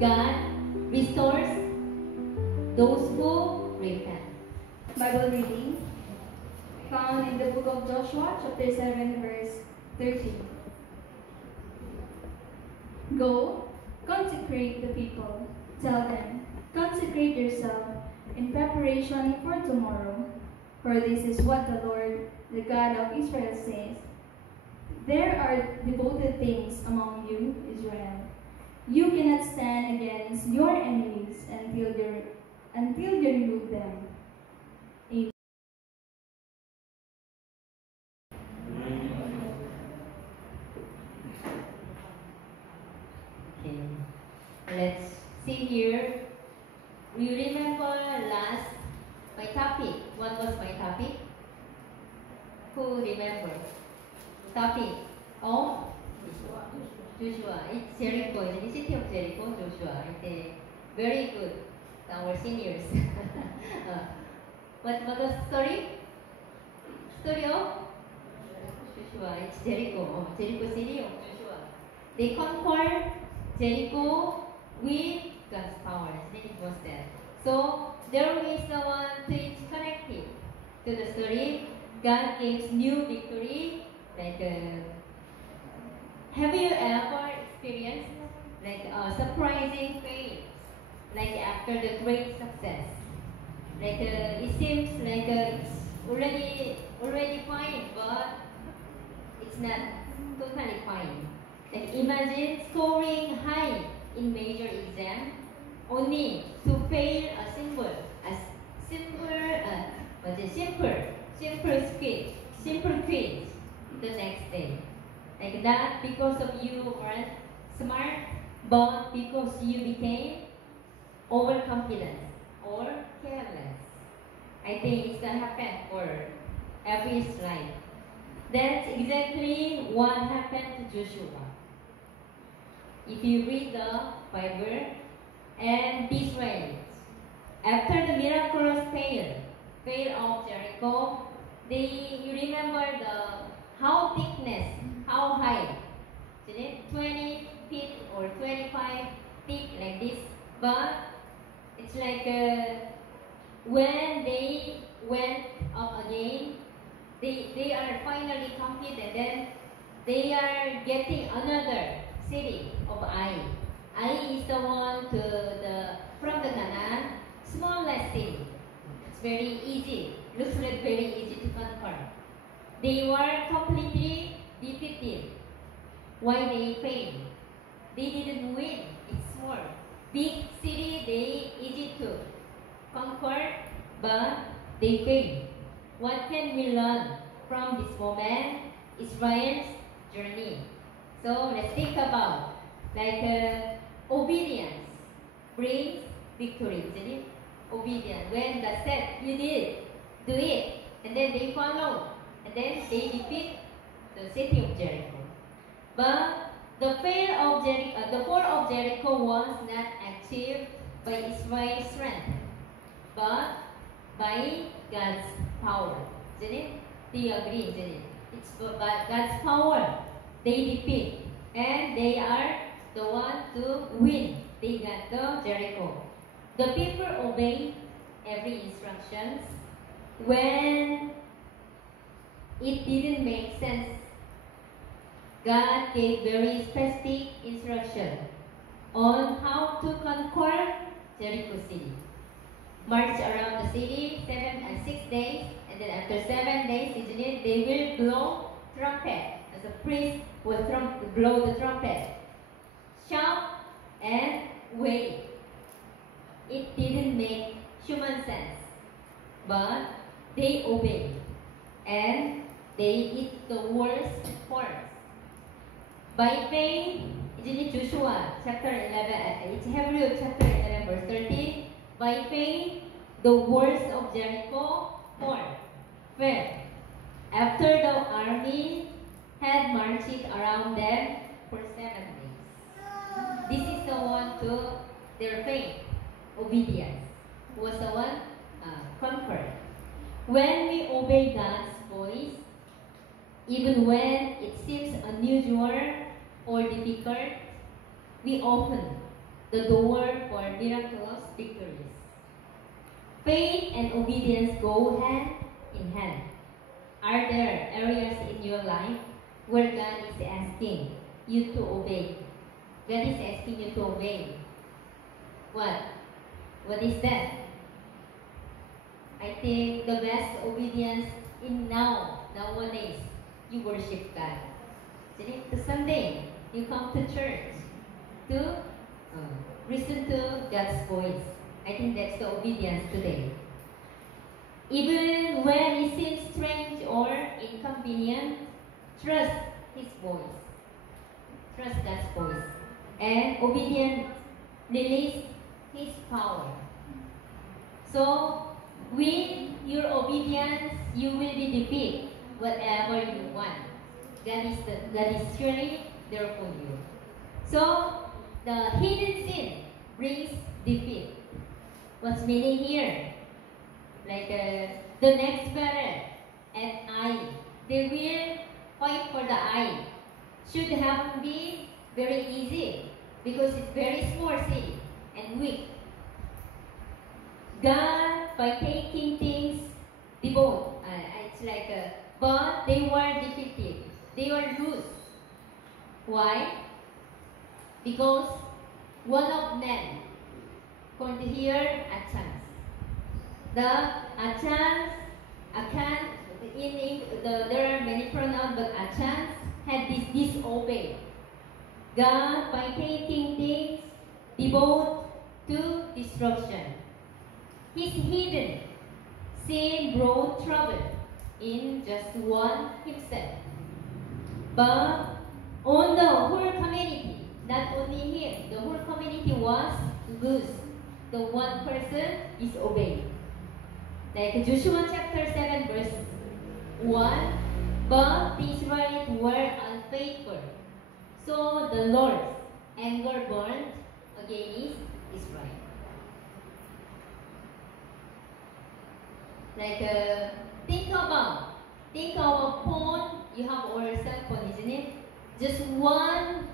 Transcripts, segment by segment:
God restores those who repent. Bible reading found in the book of Joshua, chapter 7, verse 13. Go, consecrate the people. Tell them, consecrate yourself in preparation for tomorrow. For this is what the Lord, the God of Israel says. There are devoted things among you, Israel. You cannot stand against your enemies until you remove them. Amen. Okay. Let's see here. You remember last my topic? What was my topic? Who remembers? Topic of Joshua. It's Jericho. It's the city of Jericho, Joshua. It's very good. Our seniors. What was the story? Story of Joshua. It's Jericho. Jericho city of Joshua. They conquered Jericho with God's power. It was that. So there is one thing connected to the story. God gives new victory. Like, have you ever experienced like a surprising faith? Like after the great success, like it seems like it's already fine, but it's not totally fine. Like imagine scoring high in major exam, only to fail a simple quiz the next day. Like not because of you weren't smart, but because you became overconfident or careless. I think it's gonna happen for every life. That's exactly what happened to Joshua. If you read the Bible, and Israelites, after the miraculous fail of Jericho, you remember how thickness, how high, isn't it? 20 feet or 25 feet like this. But it's like when they went up again, they are finally confident. Then they are getting another city of Ai. Ai is the one from the Canaan, smallest city. It's very easy. Looks like very easy to conquer. They were completely defeated. Why they failed? They didn't win. It's small. Big city, easy to conquer, but they failed. What can we learn from this moment? Israel's journey. So let's think about like obedience brings victory, isn't it? Obedience. When God said you did, do it, and then they follow, and then they defeat the city of Jericho. But the fall of Jericho was not achieved by Israel's strength, but by God's power. Isn't it? Do you agree, isn't it? It's by God's power. They defeat, and they are the one to win. They got the Jericho. The people obey every instructions when it didn't make sense. God gave very specific instruction on how to conquer Jericho city. March around the city 6 days, and then after 7 days, isn't it? They will blow trumpet. As a priest will blow the trumpet. Shout and wait. It didn't make human sense, but they obeyed, and they eat the worst horse. By faith, isn't it Joshua chapter 11, it's Hebrew chapter 11 verse 30. By faith, the walls of Jericho fell. After the army had marched around them for 7 days. This is the one to their faith, obedience, was the one conquered. When we obey God's voice, even when it seems unusual or difficult, we often the door for miraculous victories. Faith and obedience go hand in hand. Are there areas in your life where God is asking you to obey? God is asking you to obey. What? What is that? I think the best obedience in nowadays, you worship God. So Sunday, you come to church to listen to God's voice. I think that's the obedience today. Even when it seems strange or inconvenient, trust His voice. Trust God's voice. And obedience release His power. So, with your obedience, you will be defeated whatever you want. God is surely there for you. So, the hidden sin brings defeat. What's meaning here? Like the next battle at eye, they will fight for the eye. Should have be very easy because it's very small sin and weak. God, by taking things, devote. It's like, but they were defeated. They were loose. Why? Because one of them called here Achan. The Achan, there are many pronouns, but Achan had this disobey God by taking things, devote to destruction. His hidden sin brought trouble in just one himself. But on the whole community, not only him, the whole community was loose. The one person is obeyed. Like Joshua chapter 7 verse 1, but the Israelites were unfaithful. So the Lord's anger burned against Israel. Like think of phone. You have our cell phone, isn't it? Just one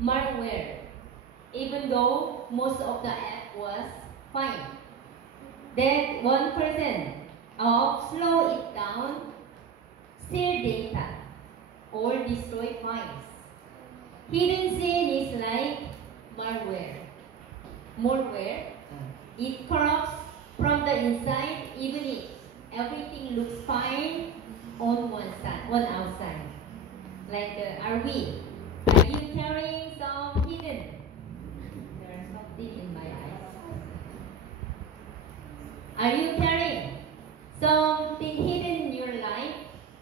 malware. Even though most of the app was fine, that one person slow it down, steal data, or destroy files. Hidden sin is like malware. It corrupts from the inside, even if everything looks fine on one outside. Like, are you carrying some hidden? There is something in my eyes. Are you carrying something hidden in your life,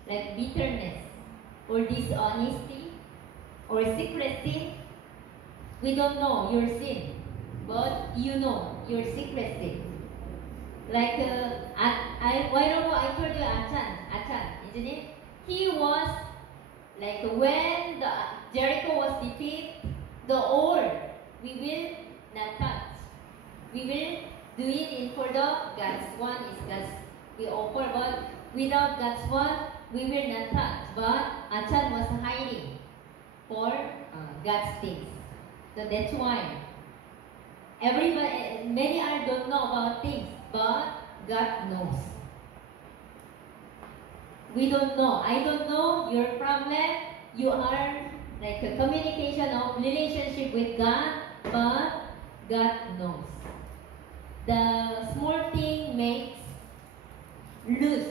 like bitterness, or dishonesty, or secret sin? We don't know your sin, but you know your secret sin. Like, I don't know, I told you Achan, isn't it? He was, like, when the Jericho was defeated, the old, we will not touch. We will do it in for the God's one is God's, we offer, but without God's one, we will not touch. But Achan was hiding for God's things. So that's why many don't know about things, but God knows. We don't know. I don't know your problem. You are like a communication of relationship with God, but God knows. The small thing makes lose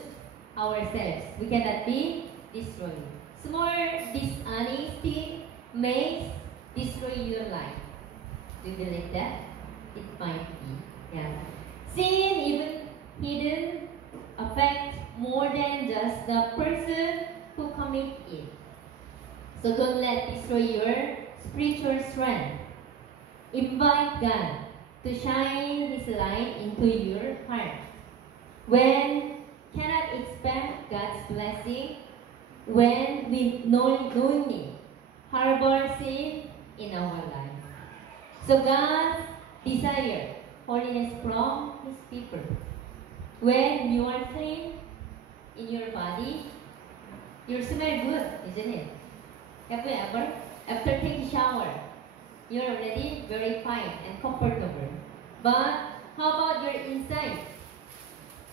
ourselves. We cannot be destroyed. Small dishonesty makes destroy your life. Do you believe that? It might be. Yeah. Sin, even hidden, affect more than just the person who commit it. So don't let destroy your spiritual strength. Invite God to shine His light into your heart. When cannot expect God's blessing, when we knowingly harbor sin in our life. So God desires holiness from His people. When you are clean in your body, you smell good, isn't it? Have you ever, after taking shower, you're already very fine and comfortable. But how about your inside?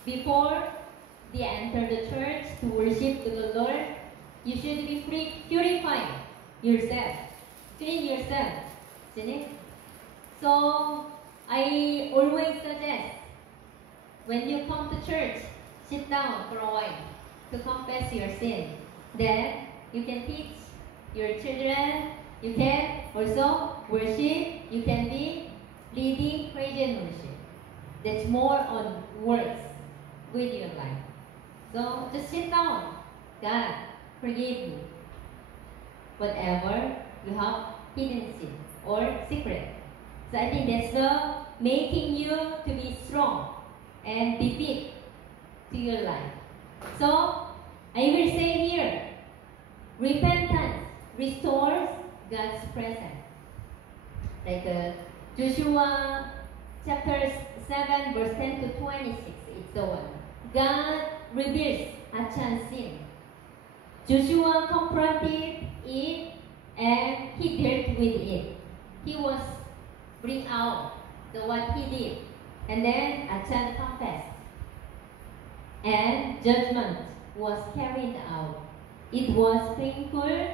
Before they enter the church to worship to the Lord, you should be purifying yourself. Clean yourself. Isn't it? So, I always suggest, when you come to church, sit down for a while to confess your sin. Then, you can teach your children, you can also worship, you can be leading praise and worship. That's more on words with your life. So, just sit down. God, forgive you. Whatever you have hidden sin or secret. So I think that's the making you to be strong and be big to your life. So I will say here, repentance restores God's presence. Like Joshua chapter 7 verse 10 to 26, it's the one. God reveals Achan's sin. Joshua confronted it and he dealt with it. He was bring out what he did. And then Achan confessed. And judgment was carried out. It was painful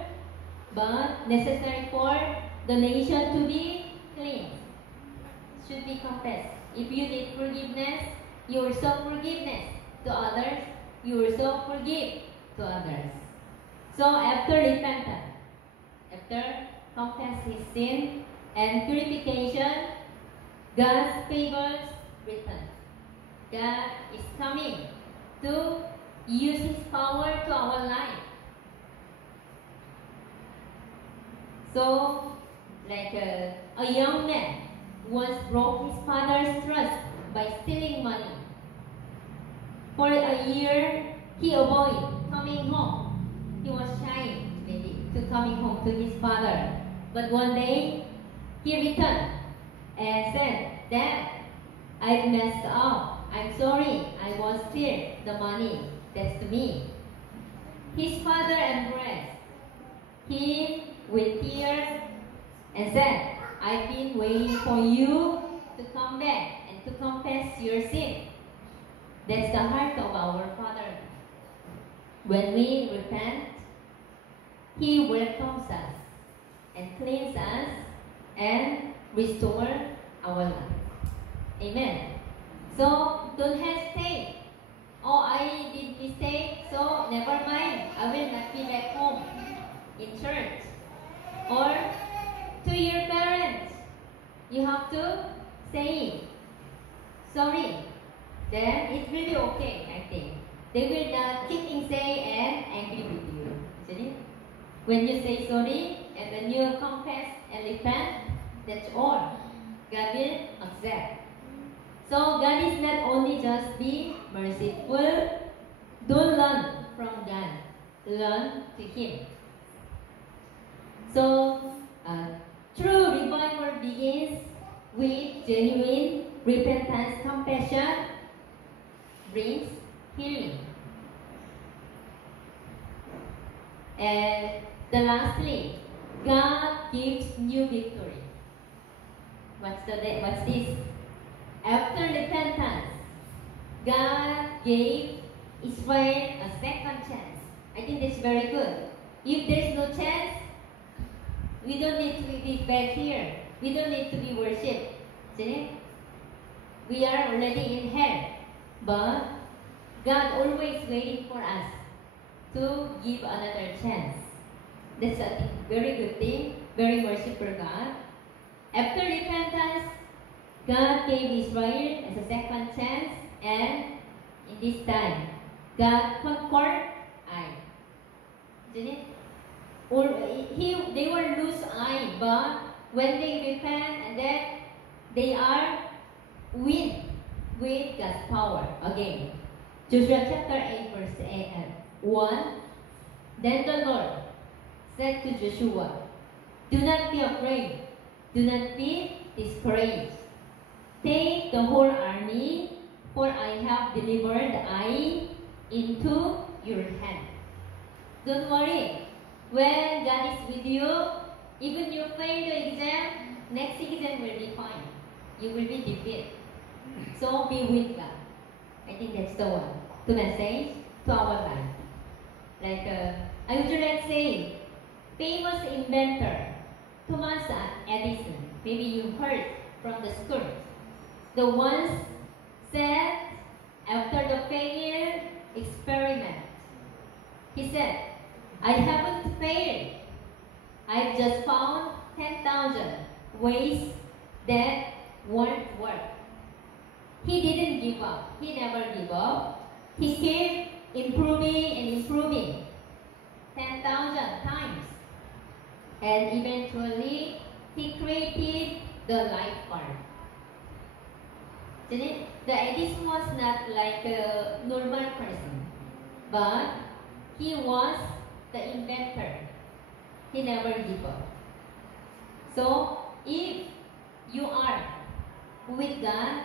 but necessary for the nation to be cleansed. Should be confessed. If you need forgiveness, you also forgiveness to others, you also forgive to others. So after repentance, after confess his sin and purification, God's favors return. God is coming to use his power to our life. So, like a young man once broke his father's trust by stealing money. For a year, he avoided coming home. He was shy, maybe, to coming home to his father. But one day, he returned and said, "Dad, I messed up. I'm sorry. I was steal the money. That's to me." His father embraced him with tears and said, "I've been waiting for you to come back and to confess your sin." That's the heart of our Father. When we repent, he welcomes us and cleans us and restore our life. Amen. So don't hesitate. Oh, I did mistake, so never mind. I will not be back home in church. Or to your parents, you have to say sorry. Then it will be okay, I think. They will not keep say and angry with you. Isn't it? When you say sorry and when you confess and repent, that's all. God will accept. So God is not only just be merciful. Don't learn from God. Learn to Him. So true revival begins with genuine repentance, compassion, brings healing. And lastly, God gives new victory. What's this? After repentance, God gave Israel a second chance. I think that's very good. If there's no chance, we don't need to be back here. We don't need to be worshipped. See? We are already in hell. But God always waiting for us to give another chance. That's a very good thing, very merciful God. After repentance, God gave Israel as a second chance, and in this time, God conquered Ai. Isn't it? Or they were lose Ai, but when they repent and then they are win with God's power again. Joshua chapter 8 verse 1. Then the Lord said to Joshua, "Do not be afraid. Do not be discouraged. Take the whole army, for I have delivered Ai into your hand." Don't worry. When God is with you, Even you fail the exam, next exam will be fine. You will be defeated. So be with God. I think that's the one to message to our life. Like I would like to say, famous inventor Thomas Edison. Maybe you heard from the school. The ones said after the failure experiment, he said, "I haven't failed. I've just found 10,000 ways that won't work." He didn't give up. He never gave up. He kept improving and improving 10,000 times. And eventually, he created the light bulb. Isn't it? The Edison was not like a normal person, but he was the inventor. He never gave up. So, if you are with God,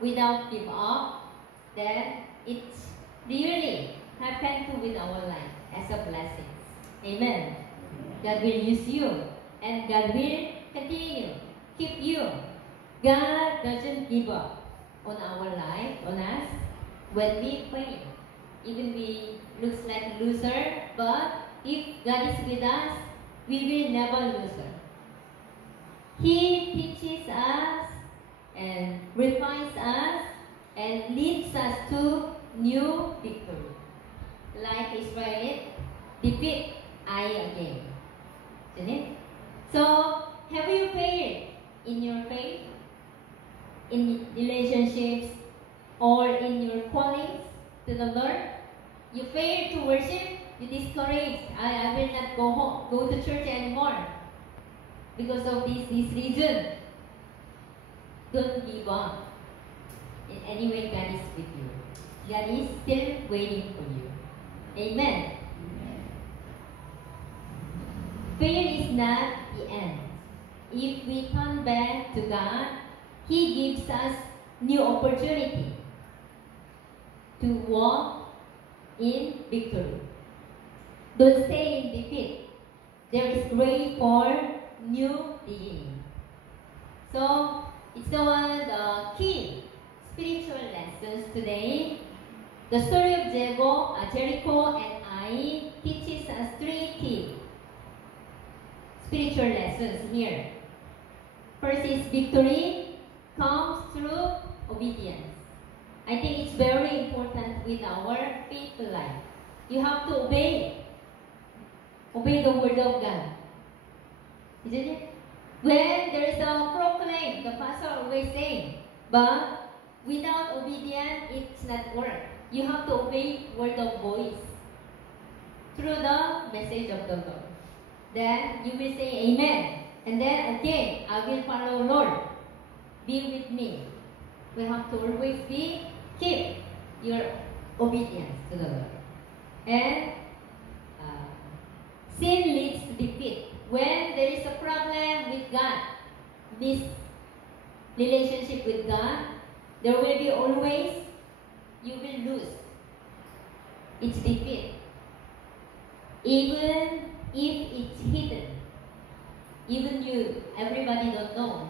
without give up, then it's really happened to with our life as a blessing. Amen. God will use you, and God will continue keep you. God doesn't give up on our life, on us, when we fail. Even we looks like loser, but if God is with us, we will never lose. He teaches us and refines us and leads us to new victory. Like Israel, defeat Ai again. Isn't it? So, have you failed in your faith, in relationships, or in your callings to the Lord? You failed to worship, you discouraged. I will not go to church anymore because of this reason. Don't give up. In any way, God is with you. God is still waiting for you. Amen. Fail is not the end. If we turn back to God, He gives us new opportunity to walk in victory. Don't stay in defeat. There is grace for new beginning. So, it's the key spiritual lessons today. The story of Jericho and Ai teaches us three key spiritual lessons here. First is victory comes through obedience. I think it's very important with our faith life. You have to obey. Obey the word of God. Isn't it? When there is a proclaim, the pastor always saying, but without obedience, it's not work. You have to obey word of voice through the message of the Lord. Then you will say amen. And then, okay, I will follow Lord. Be with me. We have to always keep your obedience to the Lord. And sin leads to defeat. When there is a problem with God, this relationship with God, there will be always, you will lose. It's defeat. Even if it's hidden, even everybody don't know.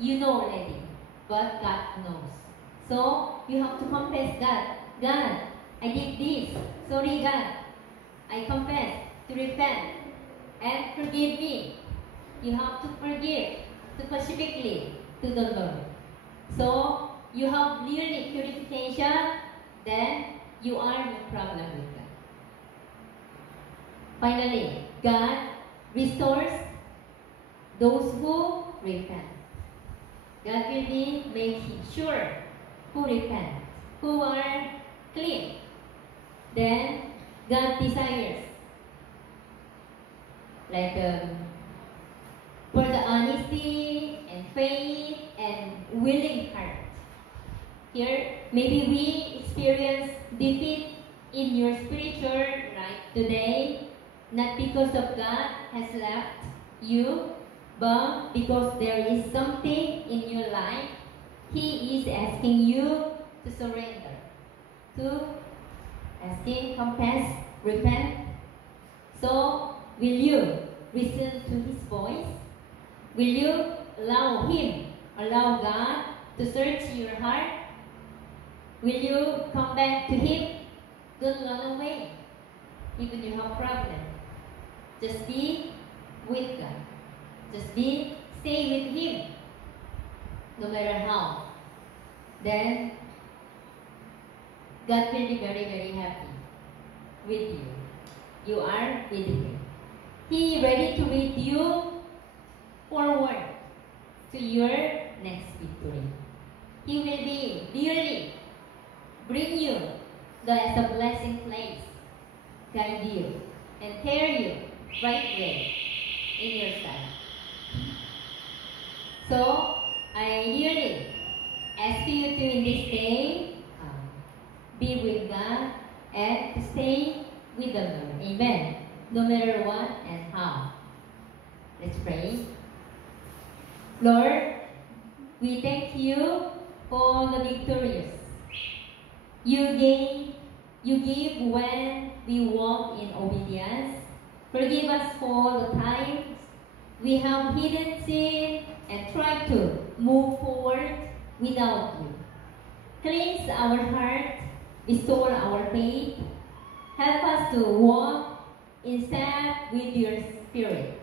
You know already, but God knows. So, you have to confess God. God, I did this. Sorry, God. I confess to repent and forgive me. You have to forgive specifically to the Lord. So, you have clearly purification, then you are no problem with God. Finally, God restores those who repent. God will be making sure who repent, who are clean. Then God desires like for the honesty and faith and willing heart. Here, maybe we experience defeat in your spiritual life today, not because of God has left you, but because there is something in your life He is asking you to surrender, to asking, confess, repent. So, will you listen to His voice? Will you allow God to search your heart? Will you come back to Him? Don't run away, even you have problem. Just be with God. Stay with Him, no matter how. Then, God will be very, very happy with you. You are with Him. He is ready to lead you forward to your next victory. He will be dearly bring you as a blessing place, guide you, and carry you right way in your side. So, I really ask you to in this day be with God and to stay with the Lord. Amen. No matter what and how. Let's pray. Lord, we thank you for the victorious. You gave when we walk in obedience. Forgive us for the times we have hidden sin and tried to move forward without you. Cleanse our heart, restore our faith, help us to walk in step with your Spirit,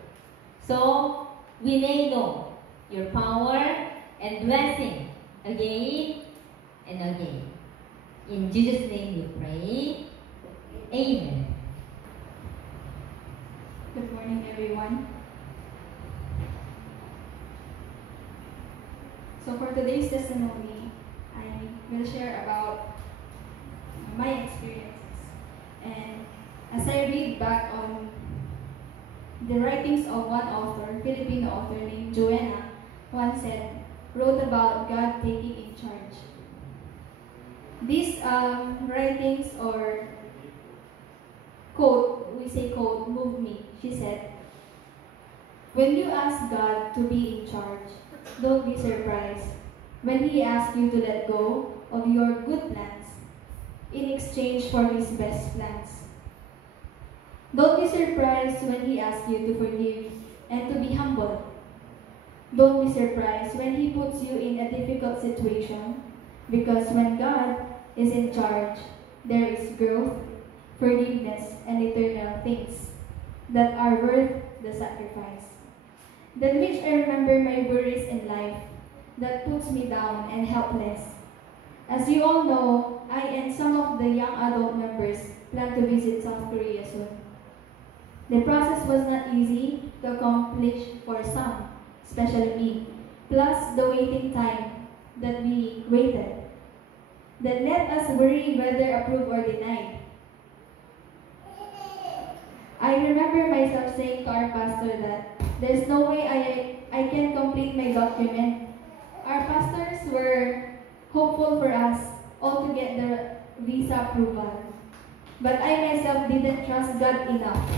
so we may know your power and blessing again and again. In Jesus' name we pray. Amen. Good morning, everyone. So for today's testimony, I will share about my experiences. And as I read back on the writings of one author, Filipino author named Joanna, once wrote about God taking in charge. These writings or quote, we say quote, moved me. She said, "When you ask God to be in charge, don't be surprised when He asks you to let go of your good plans in exchange for His best plans. Don't be surprised when He asks you to forgive and to be humble. Don't be surprised when He puts you in a difficult situation, because when God is in charge, there is growth, forgiveness, and eternal things that are worth the sacrifice. Then which I remember my worries in life that puts me down and helpless. As you all know, I and some of the young adult members plan to visit South Korea soon. The process was not easy to accomplish for some, especially me, plus the waiting time that we waited. Then let us worry whether approved or denied. I remember myself saying to our pastor that there's no way I can complete my document. Our pastors were hopeful for us all to get the visa approval. But I myself didn't trust God enough.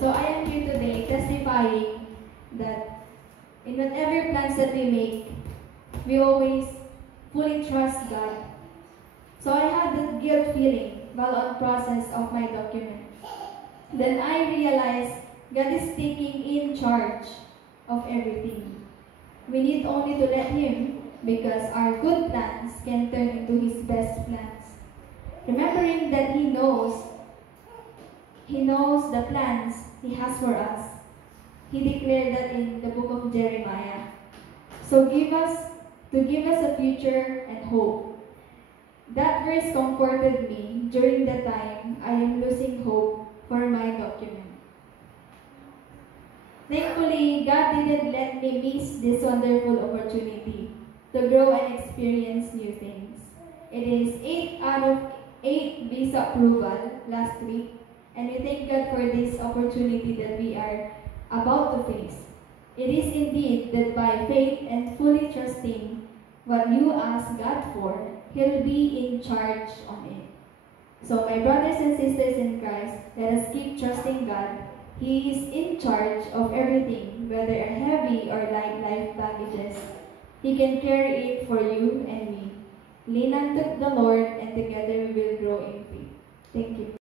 So I am here today testifying that in whatever plans that we make, we always fully trust God. So I had that guilt feeling while on process of my document. Then I realized God is taking in charge of everything. We need only to let Him, because our good plans can turn into His best plans. Remembering that He knows the plans He has for us. He declared that in the book of Jeremiah. So give us a future and hope. That verse comforted me during the time I am losing hope for my document. Thankfully, God didn't let me miss this wonderful opportunity to grow and experience new things. It is 8 out of 8 visa approval last week, and we thank God for this opportunity that we are about to face. It is indeed that by faith and fully trusting what you ask God for, He'll be in charge on it. So my brothers and sisters in Christ, let us keep trusting God. He is in charge of everything, whether heavy or light life baggages. He can carry it for you and me. Lean unto the Lord, and together we will grow in faith. Thank you.